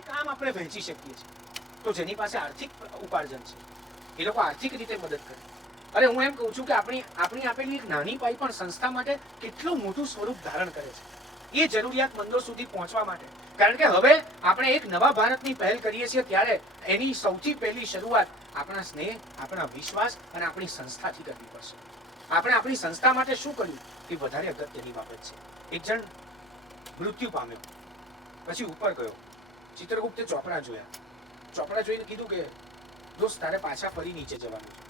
બી કામ આપણે વહેંચી શકીએ છીએ. તો જેની પાસે આર્થિક ઉપાર્જન છે એ લોકો આર્થિક રીતે મદદ કરે. અરે હું એમ કહું છું કે આપણી આપેલી એક નાની પાઈ પણ સંસ્થા માટે કેટલું મોટું સ્વરૂપ ધારણ કરે છે એ જરૂરિયાતમંદો સુધી પહોંચવા માટે. કારણ કે હવે આપણે એક નવા ભારતની પહેલ કરીએ છીએ ત્યારે એની સૌથી પહેલી શરૂઆત આપણા સ્નેહ, આપણા વિશ્વાસ અને આપણી સંસ્થાથી કરવી પડશે. આપણે આપણી સંસ્થા માટે શું કર્યું એ વધારે અગત્યની બાબત છે. એક જણ મૃત્યુ પામ્યો, પછી ઉપર ગયો, ચિત્રગુપ્તે ચોપડા જોયા. ચોપડા જોઈને કીધું કે દોસ્ત તારે પાછા ફરી નીચે જવાનું છે.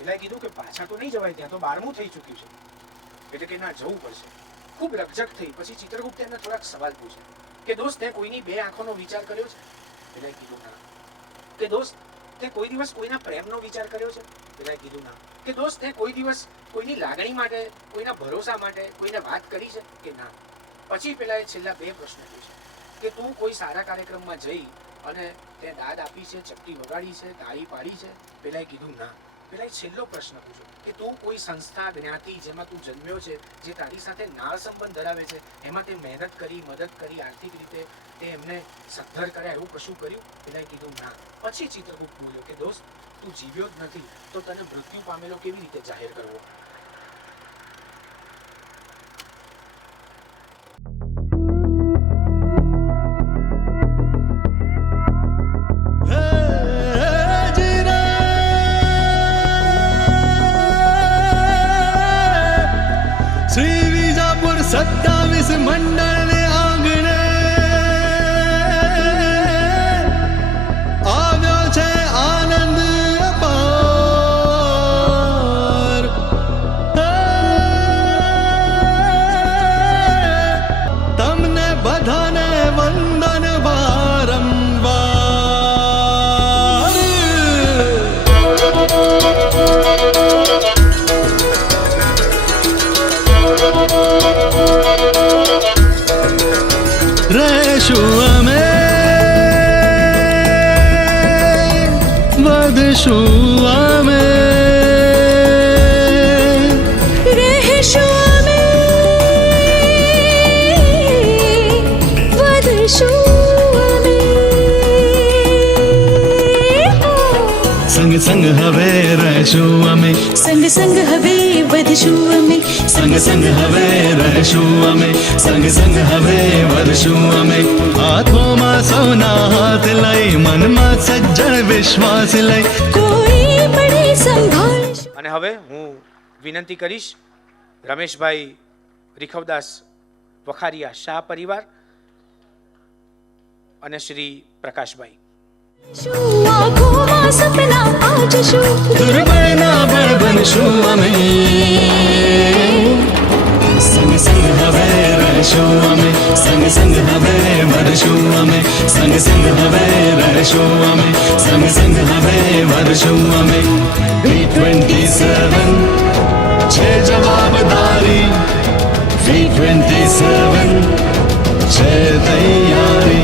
એટલે કીધું કે પાછા તો નહીં જવાય, ત્યાં તો 12મું થઈ ચૂક્યું છે. એટલે કે ના, જવું પડશે. ખૂબ રકઝક થઈ. પછી ચિત્રગુપ્તે એમને થોડાક સવાલ પૂછે કે દોસ્ત તે કોઈની બે આંખોનો વિચાર કર્યો છે? એટલે કીધું ના. કે દોસ્ત તે કોઈ દિવસ કોઈના પ્રેમનો વિચાર કર્યો છે? એટલે કીધું ના. કે દોસ્ત તે કોઈ દિવસ કોઈની લાગણી માટે, કોઈના ભરોસા માટે કોઈને વાત કરી છે કે ના? પછી પેલા છેલ્લા બે પ્રશ્ન પૂછે કે તું કોઈ સારા કાર્યક્રમમાં જઈ અને તે દાદ આપી છે, ચપટી વગાડી છે, તાળી પાડી છે? પેલાએ કીધું ના. પેલા છેલ્લો પ્રશ્ન પૂછો કે તું કોઈ સંસ્થા, જ્ઞાતિ જેમાં તું જન્મ્યો છે, જે તારી સાથે નાળ સંબંધ ધરાવે છે, એમાં તે મહેનત કરી, મદદ કરી, આર્થિક રીતે તે એમને સદ્ધર કર્યા, એવું કશું કર્યું? પેલાએ કીધું ના. પછી ચિત્રગુપ્ત બોલ્યો કે દોસ્ત તું જીવ્યો જ નથી તો તને મૃત્યુ પામેલો કેવી રીતે જાહેર કરવો? શ્રી વિજાપુર 27 મંડળ આંગણે આવ્યો છે આનંદ અપાર. તમને બધાને વંદન વારંવાર. રહેશું અમે, વધશું અમે, રહેશું અમે, વધશું અમે. સંગ સંગ હવે રહેશું અમે, સંગ સંગ હવે વધશું અમે, સંગ સંગ હવે રહેશું અમે, સંગ સંગ હવે વધશું અમે. હાથોમાં સૌના હાથ લઈ, મનમાં સજ્જડ વિશ્વાસ લઈ, કોઈ પડે સંભાળશું. અને હવે હું વિનંતી કરીશ રમેશભાઈ રીખવદાસ વખારિયા શાહ પરિવાર અને શ્રી પ્રકાશભાઈ. આંખોમાં સપના આજશું, દુર્બળના બળ બનશું અમે. સંગ સંગ હવે રહેશું અમે, સંગ સંગ હવે વધશું અમે, સંગ સંગ હવે રહેશું અમે, સંગ સંગ હવે વધશું અમે. V27 છે જવાબદારી, V27 છે તૈયારી.